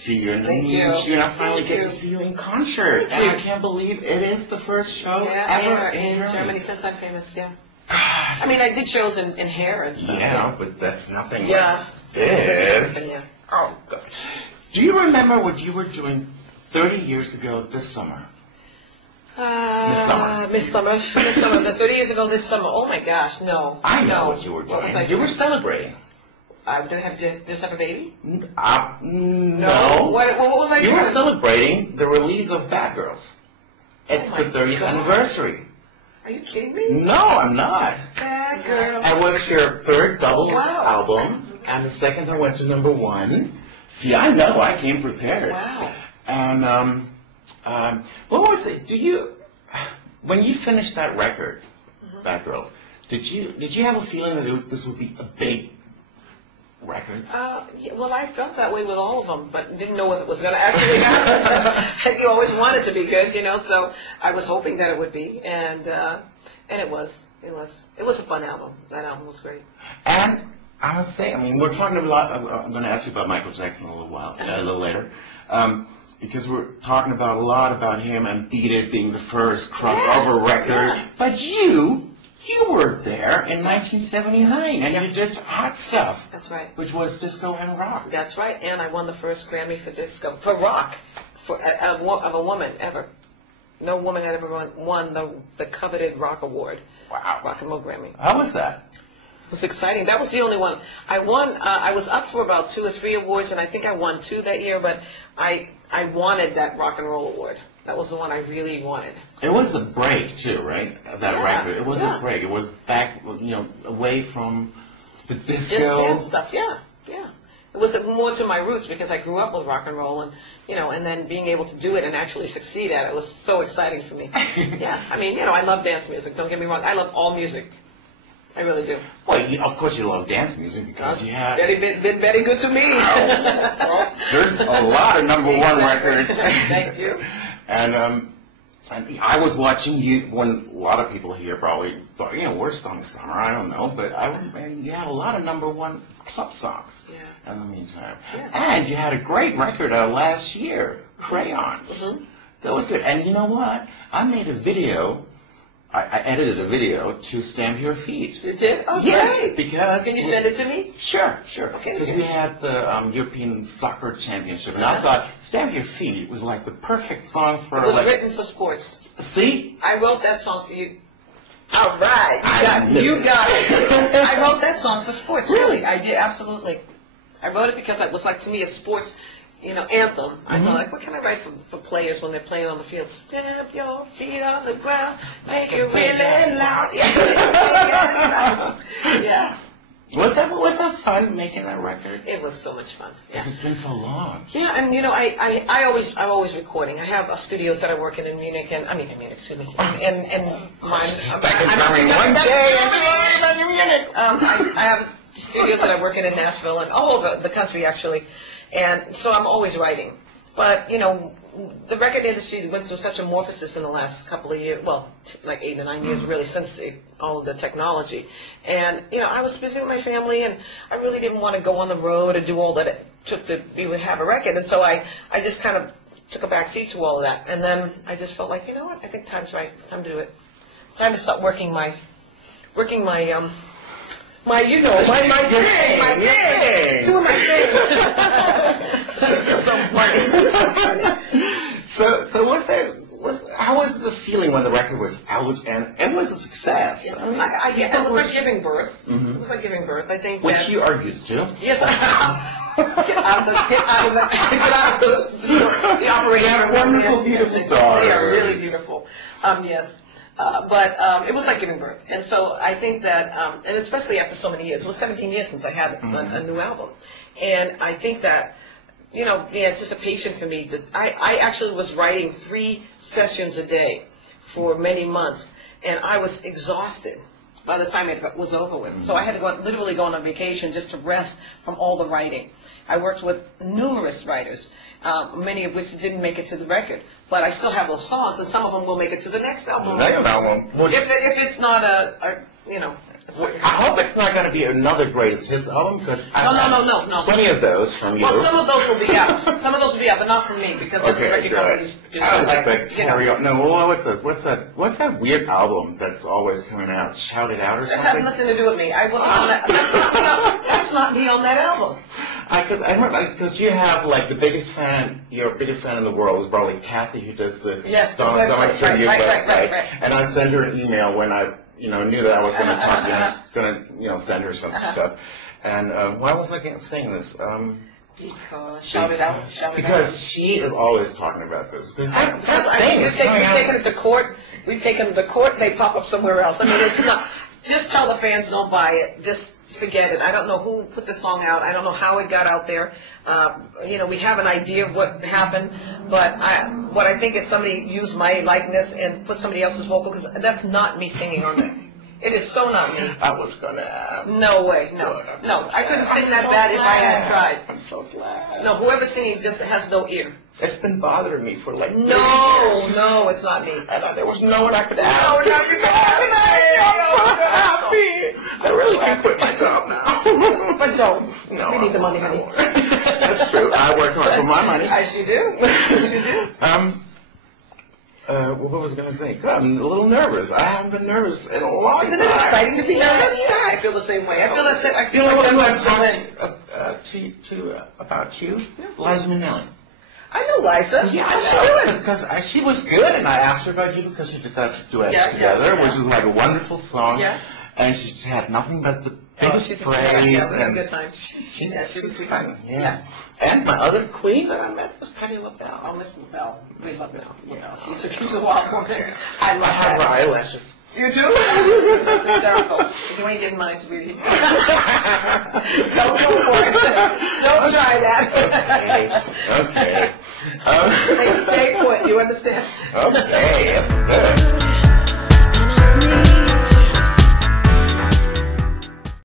see you in the Thank you. and I finally get to see you in concert. And I can't believe it is the first show ever in Germany since I'm famous, I mean, I did shows in hair and stuff. Yeah, but that's nothing like this. Oh, God. Do you remember what you were doing 30 years ago this summer? Miss Summer. Miss Summer. 30 years ago this summer. Oh, my gosh, no. I know what you were doing. You were celebrating. Did I just have a baby? No. What was I doing? You were celebrating the release of Bad Girls. It's the 30th anniversary. Are you kidding me? No, I'm not. Bad Girls. It was your third double album, and the second one went to #1. See, I know. I came prepared. Wow. And what was it? When you finished that record, Bad Girls, did you have a feeling that this would be a big record? Well, I felt that way with all of them, but didn't know whether it was going to actually happen. And you always want it to be good, so I was hoping that it would be, and it was. It was a fun album. That album was great. And I would say, we're talking a lot. I'm going to ask you about Michael Jackson a little later, because we're talking a lot about him and Beat It being the first crossover record. But you were there in 1979, and you did Hot Stuff. That's right. Which was disco and rock. That's right, and I won the first Grammy for rock, of a woman ever. No woman had ever won the coveted rock award. Wow. Rock and Roll Grammy. How was that? It was exciting. That was the only one. I won. I was up for about 2 or 3 awards, and I think I won 2 that year. But I wanted that Rock and Roll Award. That was the one I really wanted. It was a break too, right? That record. It was a break. It was back, away from the disco. Just dance stuff. Yeah. It was more to my roots because I grew up with rock and roll, and and then being able to do it and actually succeed at it was so exciting for me. I love dance music. Don't get me wrong. I love all music. I really do. Well, of course you love dance music because been very good to me. Well, there's a lot of #1 records. Thank you. And I was watching you when a lot of people here probably thought, where's Donna Summer? I don't know, but you had a lot of #1 club songs in the meantime. Yeah. And you had a great record last year, Crayons. That was good. And you know what? I made a video. I edited a video to Stamp Your Feet. You did? Oh, yes, great. because... Can you send it to me? Sure. Okay. Because we had the European Soccer Championship, and I thought Stamp Your Feet was like the perfect song for... It was written for sports. See? I wrote that song for you. All right. You got it. I wrote that song for sports. Really? I did, absolutely. I wrote it because it was like, to me, a sports... anthem. I thought, what can I write for players when they're playing on the field? Stamp your feet on the ground, make it really loud. Yeah. Was that fun making that record? It was so much fun. Because it's been so long. Yeah, and I'm always recording. I have studios that I work in Munich, and excuse me, and I have studios that I work in Nashville and all over the country actually. And so I'm always writing. But, the record industry went through such a morphosis in the last couple of years, well, like 8 to 9 years really, since all of the technology. And, I was busy with my family, and I really didn't want to go on the road and do all that it took to have a record. And so I just kind of took a back seat to all of that. And then I just felt like, I think time's right. It's time to do it. It's time to start working my thing. Doing my thing. So funny. So how was the feeling when the record was out and it was a success? Yeah. It was like giving birth. It was like giving birth. I think. Which she argues too. Yes. Get out of the operating room. Wonderful, beautiful daughters. They are really beautiful. Yes. But it was like giving birth. And so I think that, and especially after so many years, it was 17 years since I had a new album. And I think that, the anticipation for me, that I actually was writing 3 sessions a day for many months, and I was exhausted by the time it was over with. So I had to literally go on a vacation just to rest from all the writing. I worked with numerous writers, many of which didn't make it to the record, but I still have those songs, and some of them will make it to the next album. If it's not a I hope it's not going to be another greatest hits album because No. plenty of those from you. Well, some of those will be out. Some of those will be out, but not from me because it's Okay, record good. companies. I don't like that carry on. No, well, what's that weird album that's always coming out? Shout It Out or That has something? nothing to do with me. I wasn't on that. That's not me on that album. Because I remember, because you have like the biggest fan, your biggest fan in the world is probably Kathy, who does the Donna Summer tribute website. Right. And I sent her an email when I, knew that I was going to talk, going to, send her some stuff. And why was I saying this? Because shout it out. Because she is always talking about this. Because we've taken it to court. We've taken them to court. They pop up somewhere else. I mean, it's not. Just tell the fans don't buy it. Just forget it. I don't know who put the song out. I don't know how it got out there. We have an idea of what happened, but what I think is somebody used my likeness and put somebody else's vocal, because that's not me singing on it. It is so not me. I was going to ask. No way, no. I couldn't sing that bad if I had tried. I'm so glad. No, whoever's singing just has no ear. It's been bothering me for like 30 years. No, it's not me. I thought there was no one I could ask. No, not you. I really can't quit my job now. But don't. No, we need the money, honey. That's true. I work hard for my money. Yes, you do. Yes, you do. What was I going to say? God, I'm a little nervous. I haven't been nervous in a long time. Isn't it exciting to be nervous? I feel the same way. I feel like about you, Liza Minnelli. I know Liza. Yeah, How's she doing? Because she was good, and I asked her about you because you did that duet together, which was like a wonderful song. Yeah. And she had nothing but the biggest she's praise. we had a And good time. she was sweet. fun. Yeah. And my other queen that I met was Patti LaBelle. Oh, Miss LaBelle. We love Miss LaBelle. She's a wild woman. I love I have her her. eyelashes. You do? That's hysterical. You ain't getting mine, sweetie. Don't go for it. Don't try that. Okay. Stay put. You understand? Okay. Yes. Good.